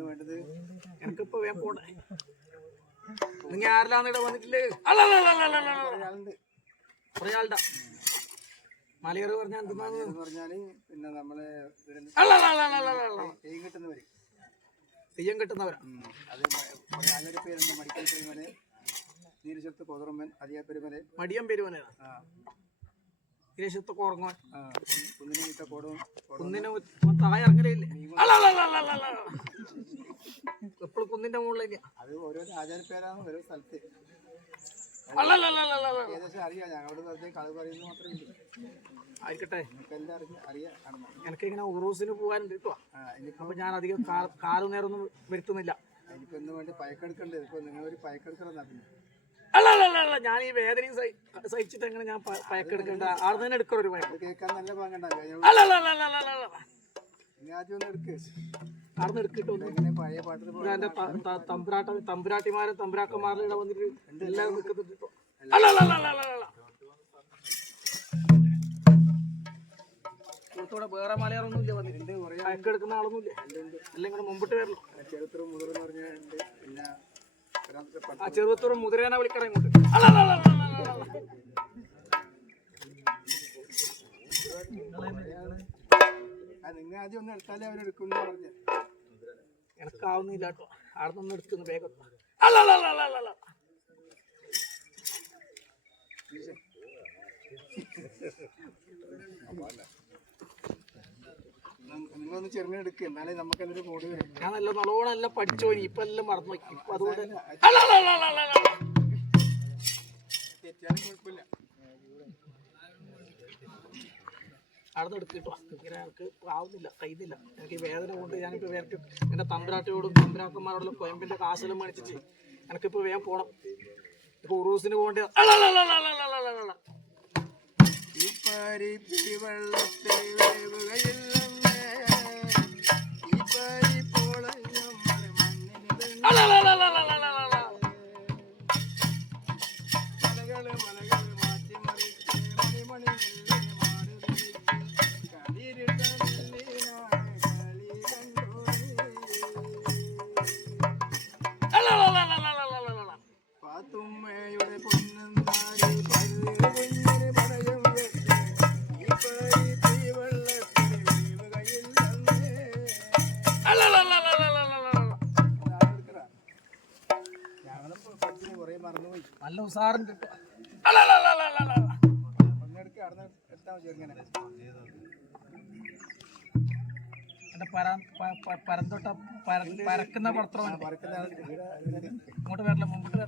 എന്താ വേണ്ടത്? എനിക്കിപ്പോ വേഗം പോണേ നിങ്ങൾ ആരെല്ലാം ഇവിടെ വന്നിട്ടില്ലേ? കുറേ ആളുടെ മലയറ് പറഞ്ഞാൽ എന്തെന്നാന്ന് പറഞ്ഞാൽ പിന്നെ നമ്മളെ തെയ്യം കിട്ടുന്നവര്. തെയ്യം കിട്ടുന്നവരാ. അത് ആളുടെ പേരുണ്ട് മടിക്കൽ പെരുമല നീലശത്ത് കൊതറുമ്പൻ അതിയാപ്പെരുമല മടിയം പെരുവനാണ് ആ. ഇരശത്ത് കുറങ്ങോൻ. കുന്നിനെ വിട്ട കോടവും കുന്നിന് താഴെ ഇറങ്ങലില്ലേ എപ്പോഴും കുന്നിന്റെ മുകളിലേക്ക്. അത് ഓരോ ആചാരപ്പേരാണ് ഓരോ സ്ഥലത്ത്. ഏകദേശം അറിയാം. ഞങ്ങളുടെ വെറുതെ കളവ് പറയുന്നത് മാത്രമേ ഉള്ളൂ. ആയിക്കട്ടെ അറിഞ്ഞ അറിയാം കാണണം. എനിക്ക് ഇങ്ങനെ ഉറൂസിന് പോകാൻ കിട്ടുക അപ്പൊ ഞാൻ അധികം കാ- കാൽ നേരൊന്നും വരുത്തുന്നില്ല. എന്ന് വേണ്ടി പയക്കെടുക്കണ്ടേ? ഇപ്പൊ നിങ്ങൾ ഒരു പയക്കെടുക്കണം നടന്നു അല്ലല്ലല്ല ഞാൻ ഈ വേദനയും സഹി- സഹിച്ചിട്ട് എങ്ങനെ ഞാൻ പയക്കെടുക്കണ്ട. ആർന്നെ എടുക്കണം ഒരു പയക്കം കേൾക്കാൻ നല്ല പാങ്ങണ്ടാവും അല്ലല്ലല്ലല്ലല്ല അവിടെ നിന്ന് എടുക്കിട്ട് ഒന്ന്. എങ്ങനെ പഴയ ത- തമ്പുരാട്ട തമ്പുരാട്ടിമാരും തമ്പുരാക്കന്മാരും ഇവിടെ വന്നിട്ട് എല്ലാവരും നിൽക്കുന്നുണ്ട്. ഇവിടുത്തോടെ വേറെ മലയാളൊന്നും ഇല്ല വന്നിട്ടുണ്ട് പയക്കെടുക്കുന്ന ആളൊന്നും ഇല്ല. ഇങ്ങനെ മുമ്പിട്ട് വരണം. ചെറുത്ര മുതിർന്ന് പറഞ്ഞിട്ടുണ്ട് പിന്നെ ആ ചെറുപ്പത്തോടെ മുതിരാനാ വിളിക്കണം ഇങ്ങോട്ട്. അല്ലല്ലല്ലല്ലല്ലല്ല. നിങ്ങൾ ആദ്യം ഒന്ന് എടുത്താലേ അവരെടുക്കുന്നു പറഞ്ഞു. എനക്കാവുന്നില്ല കേട്ടോ അവിടെ നിന്ന് എടുക്കുന്നു വേഗം എന്നാലേ നമുക്ക് അതിന്റെ കോടി വരും. ഞാൻ നല്ല നല്ലോണം എല്ലാം പഠിച്ചോ ഇപ്പൊ എല്ലാം മറന്നു വയ്ക്കും ഇപ്പൊ അതുകൊണ്ട് അവിടെ എടുക്കിട്ടോ ഇങ്ങനെ എനിക്ക് ആവുന്നില്ല കഴിയുന്നില്ല. എനിക്ക് വേദന കൊണ്ട് ഞാനിപ്പോൾ വേറെ എന്റെ തമ്പുരാട്ടിയോടും തമ്പ്രാക്കന്മാരോടും കൊയമ്പിന്റെ കാശെല്ലാം മേടിച്ചിട്ട് എനിക്കിപ്പോൾ വേഗം പോകണം ഇപ്പൊ ഉറൂസിന് പോകേണ്ട വെള്ളത്തിൽ വേവുകയില്ലെന്നേ പര നല്ല പ- പരന്തൊട്ട പര- പരക്കുന്ന പത്രം ഇങ്ങോട്ട് വരല മുമ്പോട്ട്.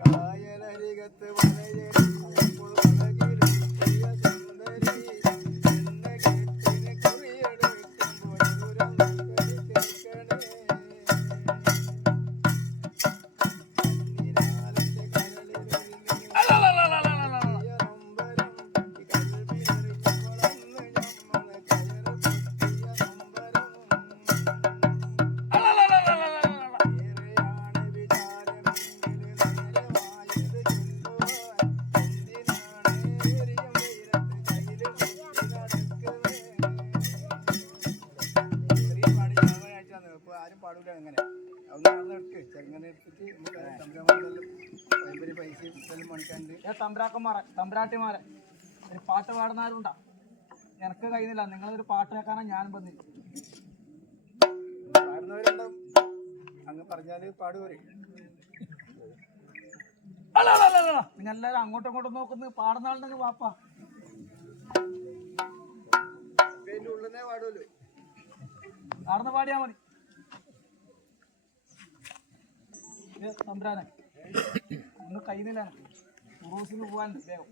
കായലരികത്ത് എടുത്തിട്ട് ഏ തമ്പ്രാക്കന്മാരെ തമ്പ്രാട്ടിമാരെ ഒരു പാട്ട് പാടുന്നവരുണ്ടാ? എനിക്ക് കഴിയുന്നില്ല നിങ്ങളൊരു പാട്ട് കേൾക്കാനാ ഞാൻ വന്നില്ല പാടുന്നവരുണ്ടാവും. അങ്ങ് പറഞ്ഞാൽ പാടുവരെ അല്ലല്ലല്ലല്ല. നിങ്ങൾ എല്ലാവരും അങ്ങോട്ടും ഇങ്ങോട്ടും നോക്കുന്നത് പാടുന്ന ആളുണ്ടെങ്കിൽ വാപ്പാ. പാടുന്ന പാടിയാ മതി. ഏ, തമ്പ്രാനെ. ഒന്ന് കഴിയുന്നില്ല ഉറൂസിന് പോകാൻ വേഗം